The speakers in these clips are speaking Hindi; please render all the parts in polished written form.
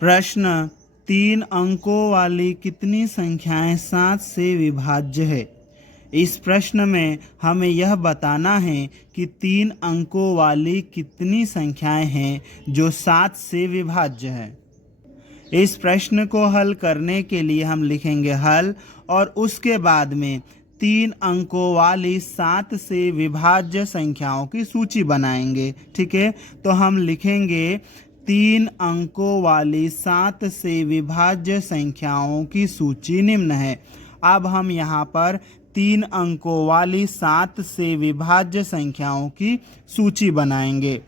प्रश्न, 3 अंकों वाली कितनी संख्याएं 7 से विभाज्य है। इस प्रश्न में हमें यह बताना है कि 3 अंकों वाली कितनी संख्याएं हैं जो 7 से विभाज्य है। इस प्रश्न को हल करने के लिए हम लिखेंगे हल और उसके बाद में 3 अंकों वाली 7 से विभाज्य संख्याओं की सूची बनाएंगे। ठीक है, तो हम लिखेंगे 3 अंकों वाली 7 से विभाज्य संख्याओं की सूची निम्न है। अब हम यहाँ पर 3 अंकों वाली 7 से विभाज्य संख्याओं की सूची बनाएंगे,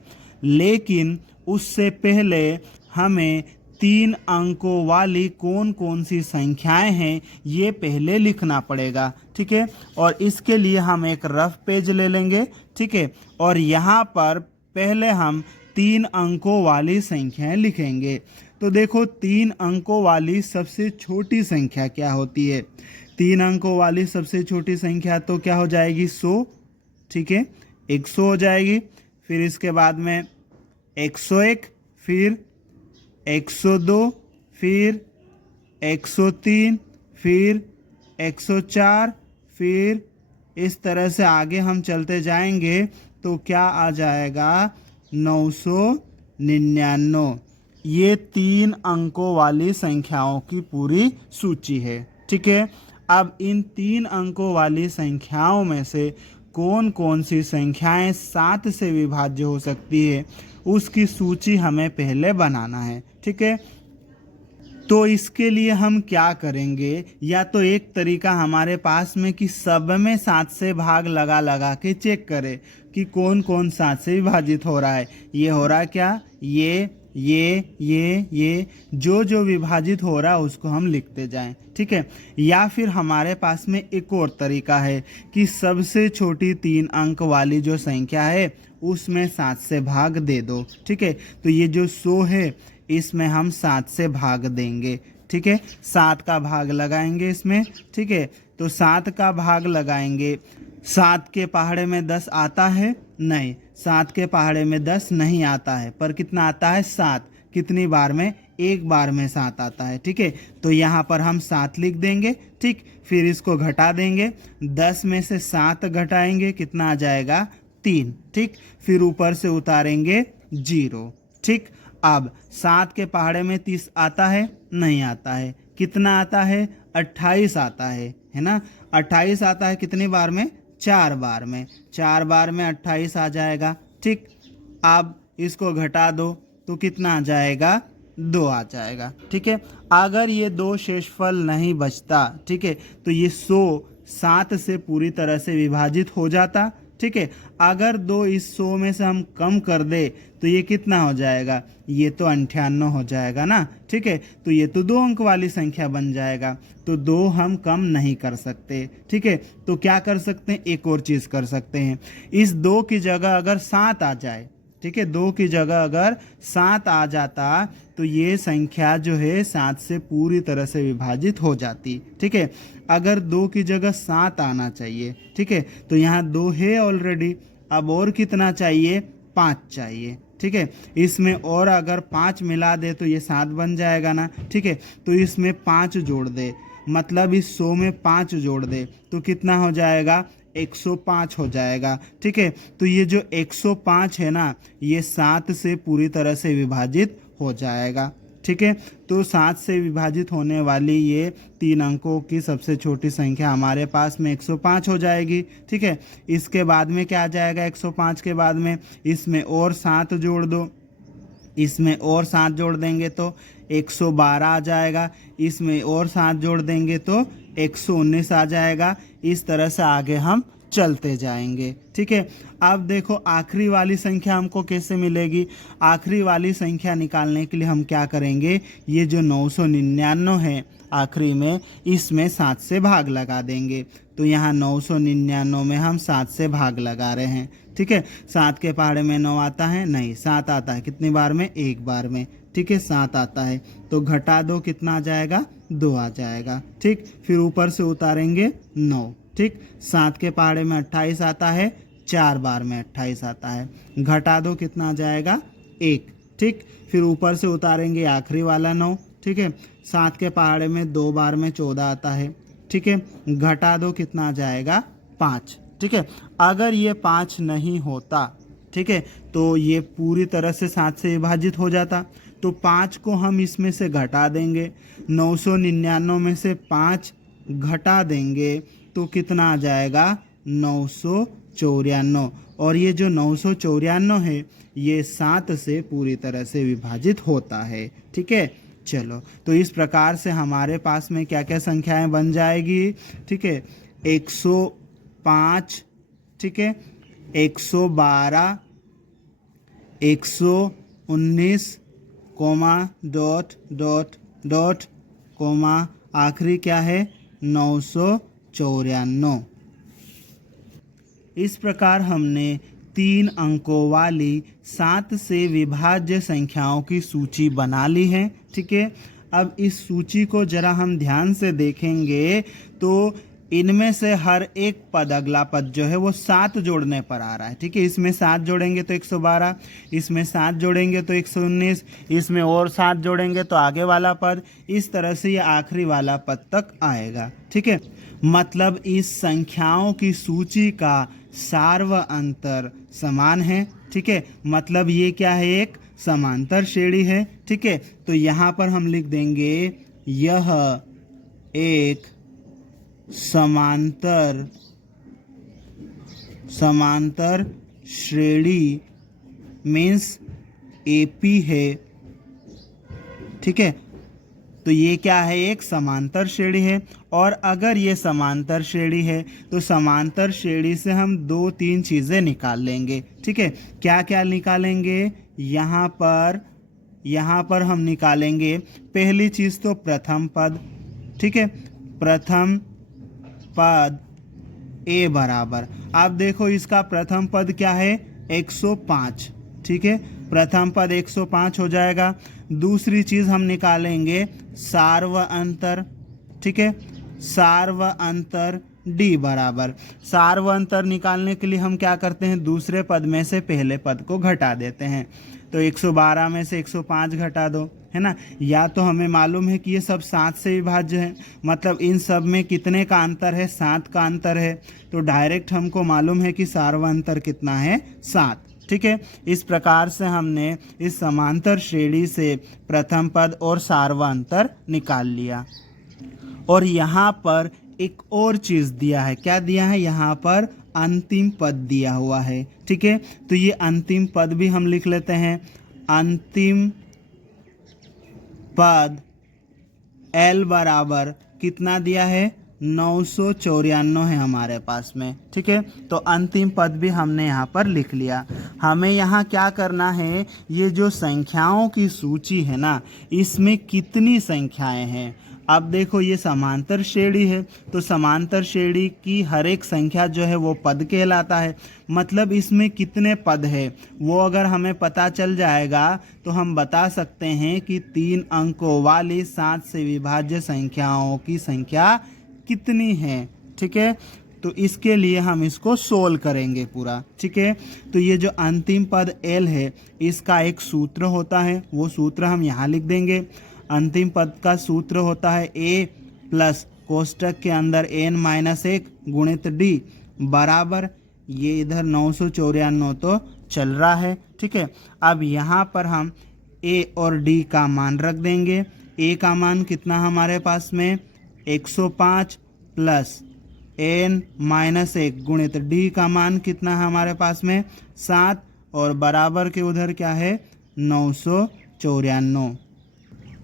लेकिन उससे पहले हमें 3 अंकों वाली कौन कौन सी संख्याएं हैं ये पहले लिखना पड़ेगा। ठीक है, और इसके लिए हम एक रफ पेज ले लेंगे। ठीक है, और यहाँ पर पहले हम 3 अंकों वाली संख्याएं लिखेंगे। तो देखो 3 अंकों वाली सबसे छोटी संख्या क्या होती है। 3 अंकों वाली सबसे छोटी संख्या तो क्या हो जाएगी 100। ठीक है, 100 हो जाएगी। फिर इसके बाद में 101, फिर 102, फिर 103, फिर 104, फिर इस तरह से आगे हम चलते जाएंगे तो क्या आ जाएगा 999। ये 3 अंकों वाली संख्याओं की पूरी सूची है। ठीक है, अब इन 3 अंकों वाली संख्याओं में से कौन कौन सी संख्याएं 7 से विभाज्य हो सकती है उसकी सूची हमें पहले बनाना है। ठीक है, तो इसके लिए हम क्या करेंगे, या तो एक तरीका हमारे पास में कि सब में 7 से भाग लगा लगा के चेक करें कि कौन कौन 7 से विभाजित हो रहा है। ये हो रहा क्या, ये जो जो विभाजित हो रहा है उसको हम लिखते जाएं। ठीक है, या फिर हमारे पास में एक और तरीका है कि सबसे छोटी 3 अंक वाली जो संख्या है उसमें 7 से भाग दे दो। ठीक है, तो ये जो 100 है इसमें हम 7 से भाग देंगे। ठीक है, 7 का भाग लगाएंगे इसमें। ठीक है, तो 7 का भाग लगाएंगे। 7 के पहाड़े में 10 आता है? नहीं, 7 के पहाड़े में 10 नहीं आता है, पर कितना आता है 7। कितनी बार में? एक बार में 7 आता है। ठीक है, तो यहाँ पर हम 7 लिख देंगे। ठीक, फिर इसको घटा देंगे। 10 में से 7 घटाएंगे, कितना आ जाएगा 3। ठीक, फिर ऊपर से उतारेंगे 0। ठीक, अब 7 के पहाड़े में 30 आता है? नहीं आता है। कितना आता है? 28 आता है ना। 28 आता है कितनी बार में? 4 बार में। 4 बार में 28 आ जाएगा। ठीक, अब इसको घटा दो तो कितना आ जाएगा? 2 आ जाएगा। ठीक है, अगर ये 2 शेषफल नहीं बचता, ठीक है, तो ये 100 7 से पूरी तरह से विभाजित हो जाता। ठीक है, अगर 2 इस 100 में से हम कम कर दे तो ये कितना हो जाएगा? ये तो 98 हो जाएगा ना। ठीक है, तो ये तो 2 अंक वाली संख्या बन जाएगा, तो 2 हम कम नहीं कर सकते। ठीक है, तो क्या कर सकते हैं, एक और चीज़ कर सकते हैं। इस 2 की जगह अगर 7 आ जाए, ठीक है, 2 की जगह अगर 7 आ जाता तो ये संख्या जो है 7 से पूरी तरह से विभाजित हो जाती। ठीक है, अगर 2 की जगह 7 आना चाहिए, ठीक है, तो यहाँ 2 है ऑलरेडी। अब और कितना चाहिए? 5 चाहिए। ठीक है, इसमें और अगर 5 मिला दे तो ये 7 बन जाएगा ना। ठीक है, तो इसमें 5 जोड़ दे, मतलब इस 100 में 5 जोड़ दे तो कितना हो जाएगा? 105 हो जाएगा। ठीक है, तो ये जो 105 है ना, ये 7 से पूरी तरह से विभाजित हो जाएगा। ठीक है, तो 7 से विभाजित होने वाली ये 3 अंकों की सबसे छोटी संख्या हमारे पास में 105 हो जाएगी। ठीक है, इसके बाद में क्या आ जाएगा? 105 के बाद में इसमें और 7 जोड़ दो, इसमें और 7 जोड़ देंगे तो 112 आ जाएगा। इसमें और 7 जोड़ देंगे तो 119 आ जाएगा। इस तरह से आगे हम चलते जाएंगे। ठीक है, अब देखो आखिरी वाली संख्या हमको कैसे मिलेगी। आखिरी वाली संख्या निकालने के लिए हम क्या करेंगे, ये जो 999 है आखिरी में, इसमें 7 से भाग लगा देंगे। तो यहाँ 999 में हम 7 से भाग लगा रहे हैं। ठीक है, 7 के पहाड़े में 9 आता है? नहीं, 7 आता है। कितनी बार में? एक बार में। ठीक है, 7 आता है, तो घटा दो, कितना आ जाएगा? 2 आ जाएगा। ठीक, फिर ऊपर से उतारेंगे 9। ठीक, 7 के पहाड़े में 28 आता है? 4 बार में 28 आता है। घटा दो, कितना आ जाएगा? 1। ठीक। फिर ऊपर से उतारेंगे आखिरी वाला 9, ठीक है। 7 के पहाड़े में 2 बार में 14 आता है, ठीक है। घटा दो, कितना आ जाएगा 5, ठीक है। अगर ये 5 नहीं होता, ठीक है, तो ये पूरी तरह से 7 से विभाजित हो जाता। तो 5 को हम इसमें से घटा देंगे, 999 में से 5 घटा देंगे तो कितना आ जाएगा 994। और ये जो 994 है ये 7 से पूरी तरह से विभाजित होता है, ठीक है। चलो, तो इस प्रकार से हमारे पास में क्या क्या संख्याएं बन जाएगी, ठीक है। 105, ठीक है, 112, 119, comma dot dot dot comma आखिरी क्या है 994। इस प्रकार हमने 3 अंकों वाली 7 से विभाज्य संख्याओं की सूची बना ली है, ठीक है। अब इस सूची को जरा हम ध्यान से देखेंगे तो इनमें से हर एक पद, अगला पद जो है वो 7 जोड़ने पर आ रहा है, ठीक है। इसमें 7 जोड़ेंगे तो 112, इसमें 7 जोड़ेंगे तो 119, इसमें और 7 जोड़ेंगे तो आगे वाला पद, इस तरह से ये आखिरी वाला पद तक आएगा, ठीक है। मतलब इस संख्याओं की सूची का सार्व अंतर समान है, ठीक है। मतलब ये क्या है, एक समांतर श्रेणी है, ठीक है। तो यहाँ पर हम लिख देंगे यह एक समांतर श्रेणी मीन्स एपी है, ठीक है। तो ये क्या है, एक समांतर श्रेणी है। और अगर ये समांतर श्रेणी है तो समांतर श्रेणी से हम 2-3 चीज़ें निकाल लेंगे, ठीक है। क्या क्या निकालेंगे, यहाँ पर हम निकालेंगे पहली चीज़ तो प्रथम पद, ठीक है। प्रथम पद ए बराबर, अब देखो इसका प्रथम पद क्या है 105, ठीक है। प्रथम पद 105 हो जाएगा। दूसरी चीज हम निकालेंगे सार्व अंतर, ठीक है। सार्व अंतर डी बराबर, सार्व अंतर निकालने के लिए हम क्या करते हैं, दूसरे पद में से पहले पद को घटा देते हैं। तो 112 में से 105 घटा दो, है ना। या तो हमें मालूम है कि ये सब 7 से विभाज्य है, मतलब इन सब में कितने का अंतर है, 7 का अंतर है। तो डायरेक्ट हमको मालूम है कि सार्व अंतर कितना है, 7, ठीक है। इस प्रकार से हमने इस समांतर श्रेणी से प्रथम पद और सार्व अंतर निकाल लिया। और यहाँ पर एक और चीज दिया है, क्या दिया है, यहाँ पर अंतिम पद दिया हुआ है, ठीक है। तो ये अंतिम पद भी हम लिख लेते हैं। अंतिम पद L बराबर कितना दिया है, 994 है हमारे पास में, ठीक है। तो अंतिम पद भी हमने यहाँ पर लिख लिया। हमें यहाँ क्या करना है, ये जो संख्याओं की सूची है ना, इसमें कितनी संख्याएं हैं। अब देखो ये समांतर श्रेणी है, तो समांतर श्रेणी की हर एक संख्या जो है वो पद कहलाता है। मतलब इसमें कितने पद है वो अगर हमें पता चल जाएगा तो हम बता सकते हैं कि 3 अंकों वाली 7 से विभाज्य संख्याओं की संख्या कितनी है, ठीक है। तो इसके लिए हम इसको सोल्व करेंगे पूरा, ठीक है। तो ये जो अंतिम पद L है इसका एक सूत्र होता है, वो सूत्र हम यहाँ लिख देंगे। अंतिम पद का सूत्र होता है A प्लस कोष्टक के अंदर n-1 गुणित D बराबर, ये इधर 994 तो चल रहा है, ठीक है। अब यहाँ पर हम A और D का मान रख देंगे। A का मान कितना हमारे पास में 105 प्लस n-1 गुणित D का मान कितना हमारे पास में 7 और बराबर के उधर क्या है 994।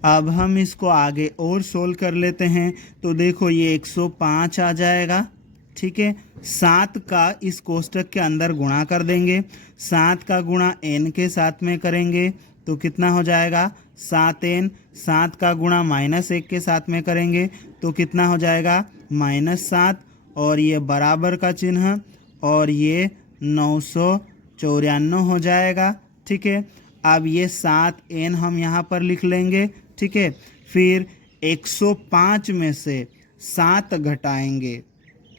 अब हम इसको आगे और सोल्व कर लेते हैं। तो देखो ये 105 आ जाएगा, ठीक है। 7 का इस कोष्टक के अंदर गुणा कर देंगे, 7 का गुणा n के साथ में करेंगे तो कितना हो जाएगा 7n। 7 का गुणा -1 के साथ में करेंगे तो कितना हो जाएगा -7, और ये बराबर का चिन्ह और ये 994 हो जाएगा, ठीक है। अब ये 7n हम यहाँ पर लिख लेंगे, ठीक है। फिर 105 में से 7 घटाएंगे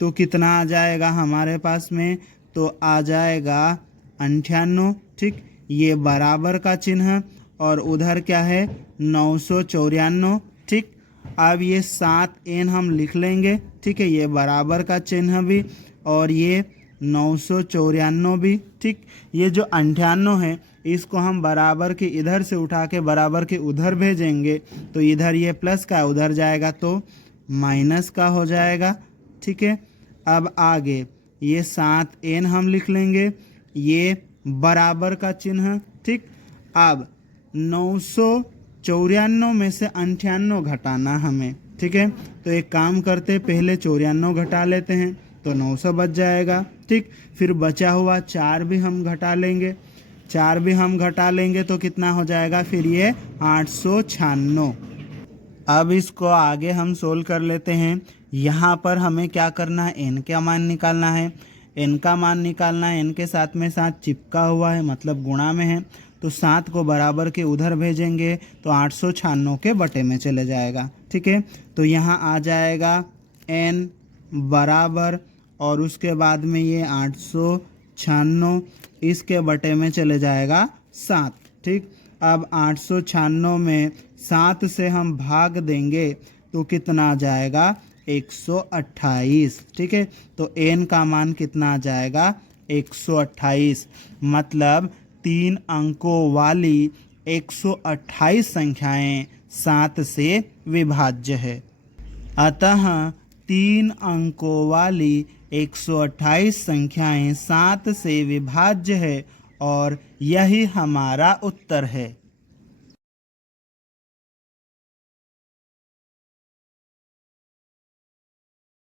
तो कितना आ जाएगा हमारे पास में, तो आ जाएगा 98, ठीक। ये बराबर का चिन्ह और उधर क्या है 994। ठीक, अब ये 7n हम लिख लेंगे। ठीक है, ये बराबर का चिन्ह भी और ये 994 भी। ठीक, ये जो 98 है इसको हम बराबर के इधर से उठा के बराबर के उधर भेजेंगे तो इधर ये प्लस का उधर जाएगा तो माइनस का हो जाएगा। ठीक है, अब आगे ये 7n हम लिख लेंगे, ये बराबर का चिन्ह। ठीक, अब 994 में से 98 घटाना हमें। ठीक है, तो एक काम करते पहले 94 घटा लेते हैं तो 900 बच जाएगा। ठीक, फिर बचा हुआ 4 भी हम घटा लेंगे, 4 भी हम घटा लेंगे तो कितना हो जाएगा फिर ये 896। अब इसको आगे हम सोल्व कर लेते हैं। यहाँ पर हमें क्या करना है, n का मान निकालना है। n का मान निकालना है, n के साथ में 7 चिपका हुआ है मतलब गुणा में है, तो 7 को बराबर के उधर भेजेंगे तो 896 के बटे में चले जाएगा। ठीक है, तो यहाँ आ जाएगा n बराबर और उसके बाद में ये 896 इसके बटे में चले जाएगा 7। ठीक, अब 896 में 7 से हम भाग देंगे तो कितना आ जाएगा 128। ठीक है, तो n का मान कितना आ जाएगा 128, मतलब 3 अंकों वाली 128 संख्याएं 7 से विभाज्य है। अतः 3 अंकों वाली 128 संख्याएं 7 से विभाज्य है और यही हमारा उत्तर है।